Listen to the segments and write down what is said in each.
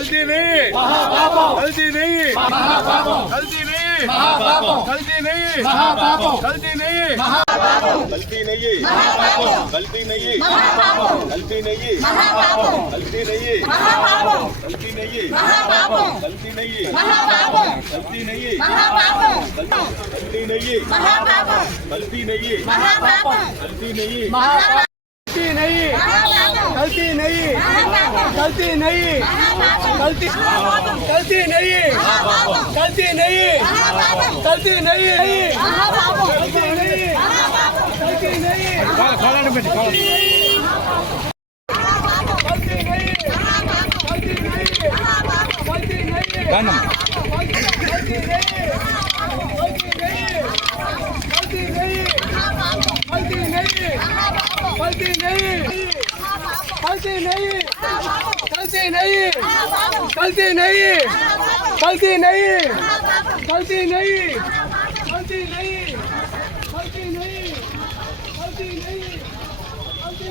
కల్తీ నెయ్యి కల్తీ నెయ్యి కల్తీ నెయ్యి కల్తీ నెయ్యి కల్తీ నెయ్యి కల్తీ నెయ్యి కల్తీ నెయ్యి కల్తీ నెయ్యి కల్తీ నెయ్యి కల్తీ నెయ్యి కల్తీ నెయ్యి కల్తీ నెయ్యి కల్తీ నెయ్యి కల్తీ నెయ్యి కల్తీ నెయ్యి गलती नहीं गलती नहीं गलती नहीं गलती गलती नहीं गलती नहीं गलती नहीं गलती नहीं गलती नहीं Ganam. Hadi neyi? Hadi neyi? నెయ్యి కల్తీ నెయ్యి కల్తీ నెయ్యి కల్తీ నెయ్యి కల్తీ నెయ్యి కల్తీ నెయ్యి కల్తీ నెయ్యి కల్తీ నెయ్యి కల్తీ నెయ్యి కల్తీ నెయ్యి కల్తీ నెయ్యి కల్తీ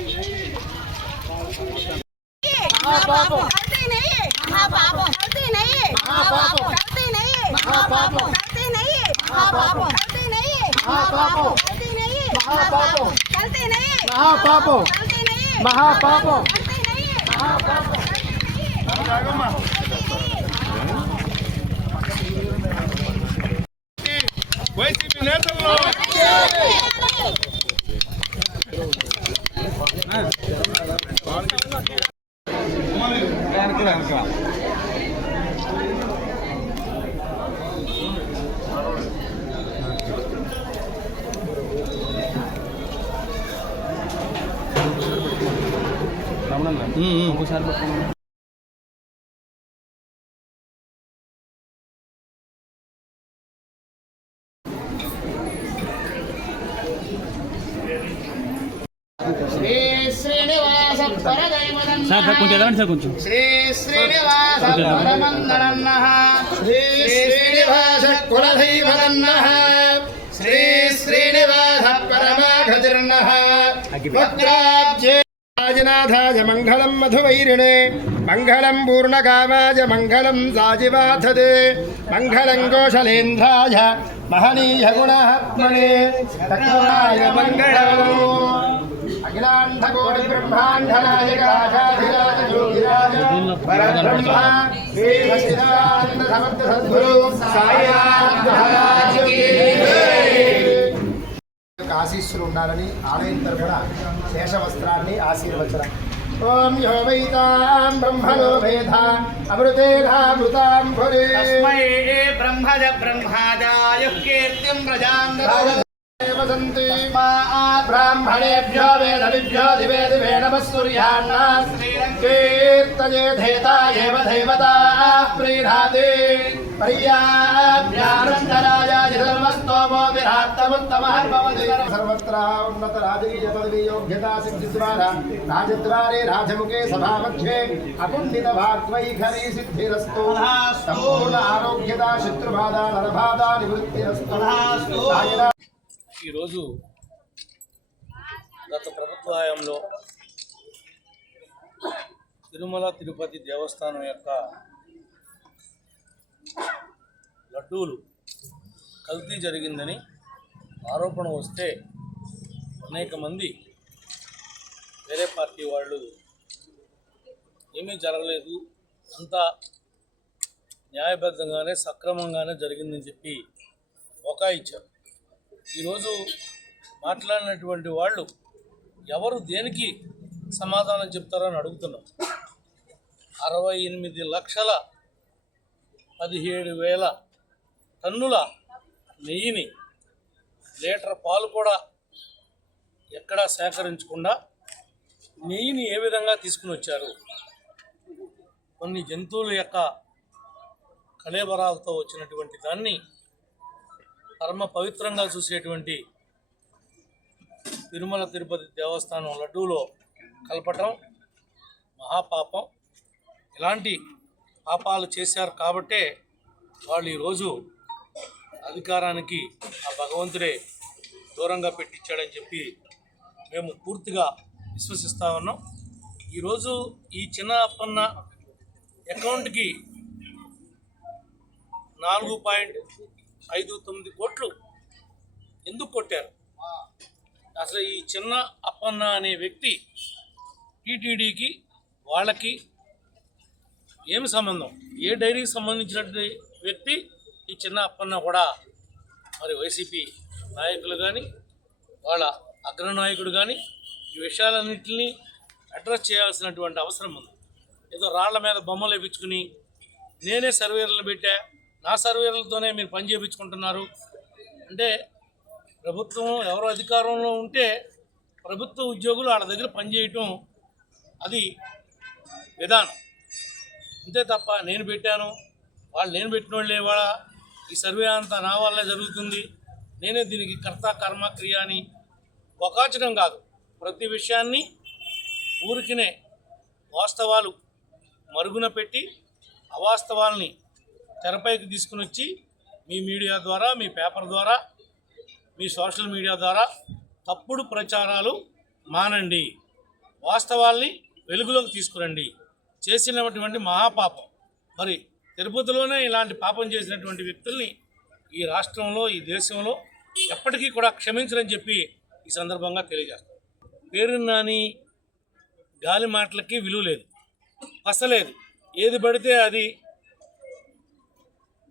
నెయ్యి కల్తీ నెయ్యి కల్తీ నెయ్యి కల్తీ నెయ్యి కల్తీ నెయ్యి మహాపాపం కల్తీ నెయ్యి మహాపాపం కల్తీ महापापों महापापों महापापों महापापों శ్రీ శ్రీనివాస పరదైవదన్న సార్ కొంచెం ఎదరండి సార్ కొంచెం శ్రీ శ్రీనివాస పరమందరన్న శ్రీ శ్రీనివాస కులదైవదన్న శ్రీ శ్రీనివాస పరమాఘతిర్న వక్రాబ్జే రాజనాథాయ మంగళం మధువైరిణే మంగళం పూర్ణకామాయ మంగళం సాజివాథదే మంగళం కోశలేంద్రాయ మహనీయ గుణాత్మనే తత్వాయ మంగళం అఖిలాంధకోటి బ్రహ్మాండ నాయక యొక్క ఆశీస్సులు ఉండాలని ఆలయం తరఫున శేషవస్త్రాన్ని ఆశీర్వచనం. ఓం యో వైతాం బ్రహ్మణో వేద అమృతేనామృతాం భురే బ్రహ్మజ బ్రహ్మాదాయ కీర్తిం ప్రజాం. వదంతి బ్రాహ్మణేభ్యో వేదవిభ్యో దివే దివే నమస్కుర్యాన్నా కీర్తయేధేతా ఏవ దేవతా ప్రీణాతి పర్యాభ్యానందరాజాయ सर्वत्र उन्नत राजकीय पदवी योग्यता सिद्धिद्वारा राजद्वारे राजमुखे सभामध्ये अकुण्डित भाग्वै घरी सिद्धिरस्तु संपूर्ण ఆరోగ్యత శత్రుబాధ నరబాధ నివృత్తి ఈరోజు గత ప్రభుత్వ హయాంలో తిరుమల తిరుపతి దేవస్థానం యొక్క లడ్డూలు కల్తీ జరిగిందని ఆరోపణ వస్తే అనేక మంది వేరే పార్టీ వాళ్ళు ఏమీ జరగలేదు అంతా న్యాయబద్ధంగానే సక్రమంగానే జరిగిందని చెప్పి ఇచ్చారు. ఈరోజు మాట్లాడినటువంటి వాళ్ళు ఎవరు దేనికి సమాధానం చెప్తారని అడుగుతున్నాం. అరవై ఎనిమిది లక్షల పదిహేడు వేల టన్నుల నెయ్యిని లీటర్ పాలు కూడా ఎక్కడా సేకరించకుండా నెయ్యిని ఏ విధంగా తీసుకుని వచ్చారు? కొన్ని జంతువుల యొక్క కళేబరాలతో వచ్చినటువంటి దాన్ని పరమ పవిత్రంగా చూసేటువంటి తిరుమల తిరుపతి దేవస్థానం లడ్డూలో కలపటం మహాపాపం. ఇలాంటి పాపాలు చేశారు కాబట్టే వాళ్ళు ఈరోజు అధికారానికి ఆ భగవంతుడే దూరంగా పెట్టించాడని చెప్పి మేము పూర్తిగా విశ్వసిస్తా ఉన్నాం. ఈరోజు ఈ చిన్న అప్పన్న అకౌంట్కి నాలుగు పాయింట్ ఐదు తొమ్మిది కోట్లు ఎందుకు కొట్టారు? అసలు ఈ చిన్న అప్పన్న అనే వ్యక్తి టీటీడీకి వాళ్ళకి ఏమి సంబంధం? ఏ డైరీకి సంబంధించినటువంటి వ్యక్తి చిన్న అప్పన్న కూడా మరి వైసీపీ నాయకులు కానీ వాళ్ళ అగ్రనాయకుడు కానీ ఈ విషయాలన్నింటినీ అడ్రస్ చేయాల్సినటువంటి అవసరం ఉంది. ఏదో రాళ్ళ మీద బొమ్మలు వేయించుకుని నేనే సర్వేర్లను పెట్టా నా సర్వేర్లతోనే మీరు పని చేయించుకుంటున్నారు అంటే ప్రభుత్వం ఎవరు అధికారంలో ఉంటే ప్రభుత్వ ఉద్యోగులు వాళ్ళ దగ్గర పనిచేయటం అది విధానం. అంతే తప్ప నేను పెట్టాను వాళ్ళు నేను పెట్టిన వాళ్ళే వాళ్ళ ఈ సర్వే అంతా నా వల్లే జరుగుతుంది. నేనే దీనికి కర్త కర్మ క్రియ అని ఒకాచడం కాదు. ప్రతి విషయాన్ని ఊరికినే వాస్తవాలు మరుగున పెట్టి అవాస్తవాల్ని తెరపైకి తీసుకుని వచ్చి మీ మీడియా ద్వారా మీ పేపర్ ద్వారా మీ సోషల్ మీడియా ద్వారా తప్పుడు ప్రచారాలు మానండి. వాస్తవాల్ని వెలుగులోకి తీసుకురండి. చేసినటువంటి మహాపాపం. మరి తిరుపతిలోనే ఇలాంటి పాపం చేసినటువంటి వ్యక్తుల్ని ఈ రాష్ట్రంలో ఈ దేశంలో ఎప్పటికీ కూడా క్షమించరని చెప్పి ఈ సందర్భంగా తెలియజేస్తాం. పేరు నాని గాలి మాటలకి విలువ లేదు పసలేదు. ఏది పడితే అది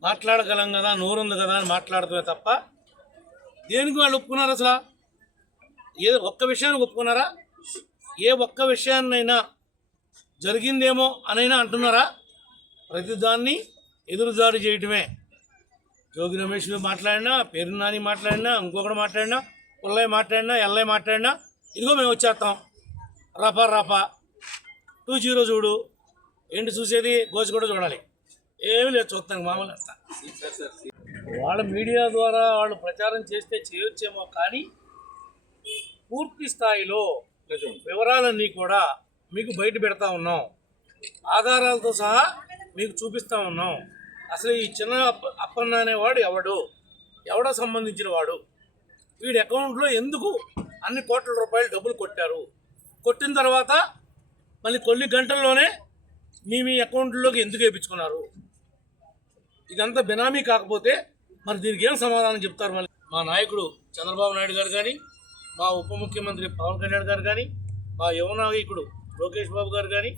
మాట్లాడగలం కదా నోరుంది కదా అని మాట్లాడటమే తప్ప దేనికి వాళ్ళు ఒప్పుకున్నారు అసలు? ఏ ఒక్క విషయాన్ని ఒప్పుకున్నారా? ఏ ఒక్క విషయాన్నైనా జరిగిందేమో అనైనా అంటున్నారా? ప్రతిదాన్ని ఎదురుదాడి చేయటమే. జోగి రమేష్ మాట్లాడినా పేరు నాని మాట్లాడినా ఇంకొకటి మాట్లాడినా పుల్లయ్య మాట్లాడినా ఎల్లయ్య మాట్లాడినా ఇదిగో మేము వచ్చేస్తాం. రపా రపా. టూ జీరో చూడు. ఏంటి చూసేది? గోచి కూడా చూడాలి. ఏమీ లేదు చూస్తాను మామూలు. అంతా వాళ్ళ మీడియా ద్వారా వాళ్ళు ప్రచారం చేస్తే చేయొచ్చేమో కానీ పూర్తి స్థాయిలో వివరాలన్నీ కూడా మీకు బయట పెడతా ఉన్నాం. ఆధారాలతో సహా మీకు చూపిస్తా ఉన్నాం. అసలు ఈ చిన్న అప్ప అప్పన్న అనేవాడు ఎవడు? ఎవడో సంబంధించిన వాడు? వీడి అకౌంట్లో ఎందుకు అన్ని కోట్ల రూపాయలు డబ్బులు కొట్టారు? కొట్టిన తర్వాత మళ్ళీ కొన్ని గంటల్లోనే మీ మీ అకౌంట్లోకి ఎందుకు వేయించుకున్నారు? ఇదంతా బినామీ కాకపోతే మరి దీనికి ఏం సమాధానం చెప్తారు మళ్ళీ? మా నాయకుడు చంద్రబాబు నాయుడు గారు కానీ మా ఉప ముఖ్యమంత్రి పవన్ కళ్యాణ్ గారు కానీ మా యువ నాయకుడు లోకేష్ బాబు గారు కానీ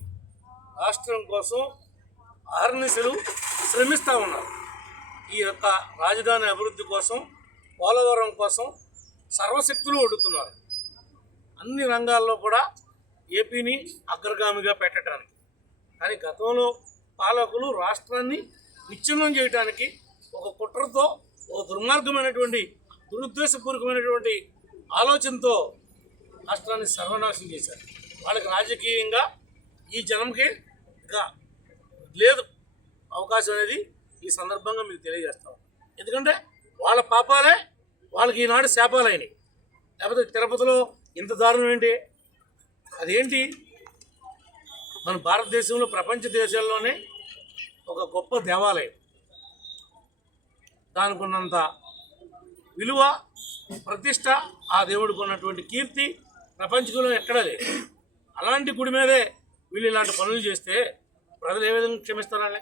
రాష్ట్రం కోసం ఆర్నిసలు శ్రమిస్తూ ఉన్నారు. ఈ యొక్క రాజధాని అభివృద్ధి కోసం పోలవరం కోసం సర్వశక్తులు ఒడుతున్నారు. అన్ని రంగాల్లో కూడా ఏపీని అగ్రగామిగా పెట్టడానికి. కానీ గతంలో పాలకులు రాష్ట్రాన్ని విచ్ఛిన్నం చేయడానికి ఒక కుట్రతో ఒక దుర్మార్గమైనటువంటి దురుద్దేశపూర్వకమైనటువంటి ఆలోచనతో రాష్ట్రాన్ని సర్వనాశనం చేశారు. వాళ్ళకి రాజకీయంగా ఈ జనంకి ఇంకా లేదు. అవకాశం అనేది ఈ సందర్భంగా మీకు తెలియజేస్తాం ఎందుకంటే వాళ్ళ పాపాలే వాళ్ళకి ఈనాడు శాపాలైనవి లేకపోతే తిరుపతిలో ఇంత దారుణం ఏంటి? అదేంటి? మన భారతదేశంలో ప్రపంచ దేశాల్లోనే ఒక గొప్ప దేవాలయం. దానికి ఉన్నంత విలువ ప్రతిష్ట ఆ దేవుడికి ఉన్నటువంటి కీర్తి ప్రపంచంలో ఎక్కడా లేదు. అలాంటి గుడి మీదే వీళ్ళు ఇలాంటి పనులు చేస్తే ప్రజలు ఏ విధంగా క్షమిస్తారండి